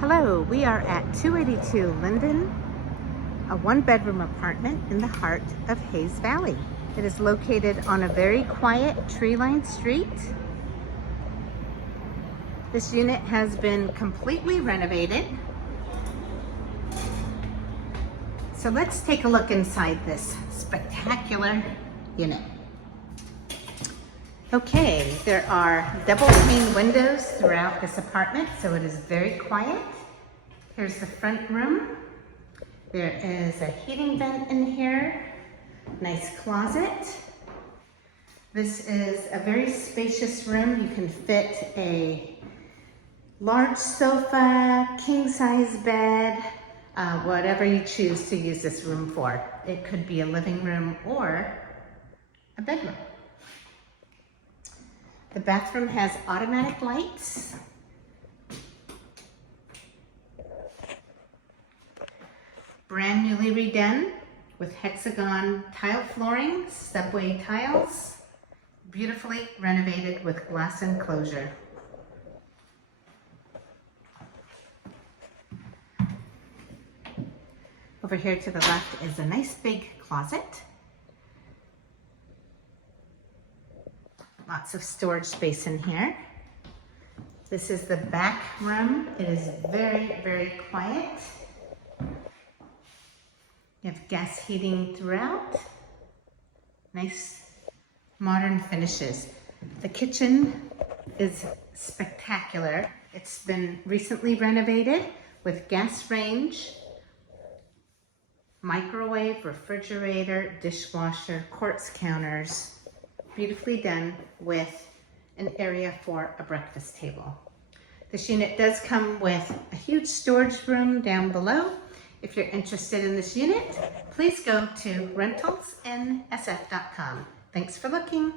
Hello, we are at 282 Linden, a one-bedroom apartment in the heart of Hayes Valley. It is located on a very quiet tree-lined street. This unit has been completely renovated. So let's take a look inside this spectacular unit. Okay, there are double pane windows throughout this apartment, so it is very quiet. Here's the front room. There is a heating vent in here, nice closet. This is a very spacious room. You can fit a large sofa, king-size bed, whatever you choose to use this room for. It could be a living room or a bedroom. The bathroom has automatic lights. Brand newly redone with hexagon tile flooring, subway tiles, beautifully renovated with glass enclosure. Over here to the left is a nice big closet. Lots of storage space in here. This is the back room. It is very, very quiet. You have gas heating throughout. Nice modern finishes. The kitchen is spectacular. It's been recently renovated with gas range, microwave, refrigerator, dishwasher, quartz counters. Beautifully done with an area for a breakfast table. This unit does come with a huge storage room down below. If you're interested in this unit, please go to rentalsnsf.com. Thanks for looking.